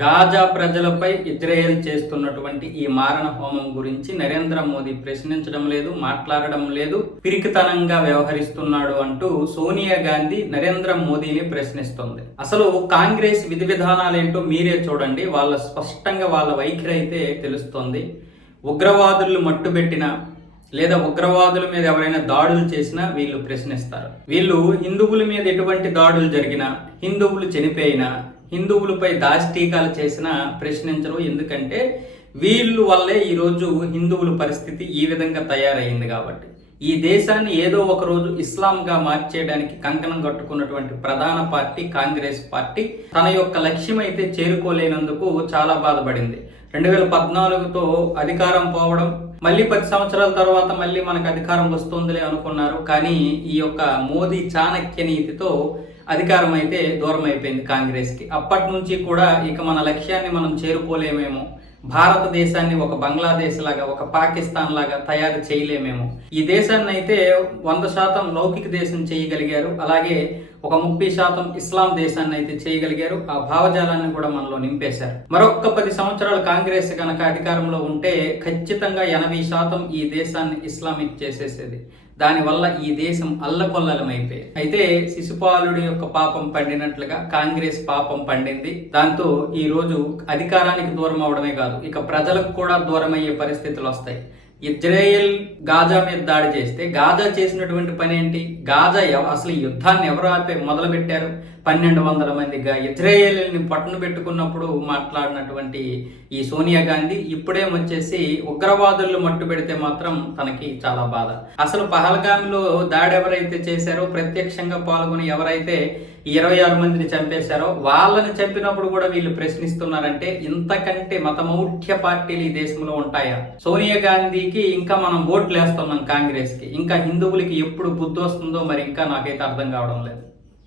Gaza ప్రజలపై Israel చేస్తున్నటువంటి ఈ మారణ హోమం గురించి నరేంద్ర మోదీ ప్రశ్నించడం లేదు మాట్లాడడం లేదు పిరికితనంగా వ్యవహరిస్తున్నాడు అంటూ సోనియా గాంధీ నరేంద్ర మోదీని ప్రశ్నిస్తుంది. అసలు కాంగ్రెస్ విధి విధానాలేంటో మీరే చూడండి వాళ్ళ స్పష్టంగా వాళ్ళ వైఖరి అయితే తెలుస్తోంది. ఉగ్రవాదులు మట్టుబెట్టిన లేదా ఉగ్రవాదుల మీద ఎవరైనా దాడులు చేసినా వీళ్ళు ప్రశ్నిస్తారు. వీళ్ళు హిందువుల మీద ఎటువంటి దాడులు జరిగినా హిందువులు చనిపోయినా హిందువులపై దాష్టీకాలు చేసిన ప్రశ్నించరు. ఎందుకంటే వీళ్ళు వల్లే ఈరోజు హిందువుల పరిస్థితి ఈ విధంగా తయారైంది కాబట్టి. ఈ దేశాన్ని ఏదో ఒక రోజు ఇస్లాంగా మార్చేయడానికి కంకణం కట్టుకున్నటువంటి ప్రధాన పార్టీ కాంగ్రెస్ పార్టీ తన యొక్క లక్ష్యం అయితే చేరుకోలేనందుకు చాలా బాధపడింది. రెండు వేల పద్నాలుగుతో అధికారం పోవడం మళ్ళీ పది సంవత్సరాల తర్వాత మళ్ళీ మనకు అధికారం వస్తుందిలే అనుకున్నారు. కానీ ఈ యొక్క మోదీ చాణక్య నీతితో అధికారం అయితే దూరం అయిపోయింది కాంగ్రెస్కి. అప్పటి నుంచి కూడా ఇక మన లక్ష్యాన్ని మనం చేరుకోలేమేమో. భారతదేశాన్ని ఒక బంగ్లాదేశ్ లాగా ఒక పాకిస్తాన్ లాగా తయారు చేయలేమేమో ఈ దేశాన్ని అయితే వంద శాతం లౌకిక దేశం చేయగలిగారు. అలాగే ఒక ముప్పై శాతం ఇస్లాం దేశాన్ని అయితే చేయగలిగారు. ఆ భావజాలాన్ని కూడా మనలో నింపేశారు. మరొక్క పది సంవత్సరాలు కాంగ్రెస్ కనుక అధికారంలో ఉంటే ఖచ్చితంగా ఎనభై శాతం ఈ దేశాన్ని ఇస్లామిక్ చేసేసేది. దానివల్ల ఈ దేశం అల్లకొల్లలమైపోయి అయితే శిశుపాలుడి యొక్క పాపం పండినట్లుగా కాంగ్రెస్ పాపం పండింది. దాంతో ఈ రోజు అధికారానికి దూరం అవడమే కాదు. ఇక ప్రజలకు కూడా దూరమయ్యే పరిస్థితులు వస్తాయి ఇజ్రాయెల్ గాజా మీద దాడి చేస్తే గాజా చేసినటువంటి పని ఏంటి? గాజా అసలు యుద్ధాన్ని ఎవరు ఆపే మొదలుపెట్టారు? పన్నెండు వందల మందిగా ఇజ్రాయేల్ని పట్టును పెట్టుకున్నప్పుడు మాట్లాడినటువంటి ఈ సోనియా గాంధీ ఇప్పుడేమొచ్చేసి ఉగ్రవాదులు మట్టు పెడితే మాత్రం తనకి చాలా బాధ. అసలు పహల్గామిలో దాడి ఎవరైతే చేశారో ప్రత్యక్షంగా పాల్గొని ఎవరైతే ఇరవై ఆరు మందిని చంపేశారో వాళ్ళని చంపినప్పుడు కూడా వీళ్ళు ప్రశ్నిస్తున్నారంటే ఇంతకంటే మతమౌఢ్య పార్టీలు ఈ దేశంలో ఉంటాయా? సోనియా గాంధీ గాంధీకి ఇంకా మనం ఓట్లు వేస్తున్నాం కాంగ్రెస్కి ఇంకా హిందువులకి ఎప్పుడు బుద్ధి వస్తుందో మరి ఇంకా నాకైతే అర్థం కావడం లేదు.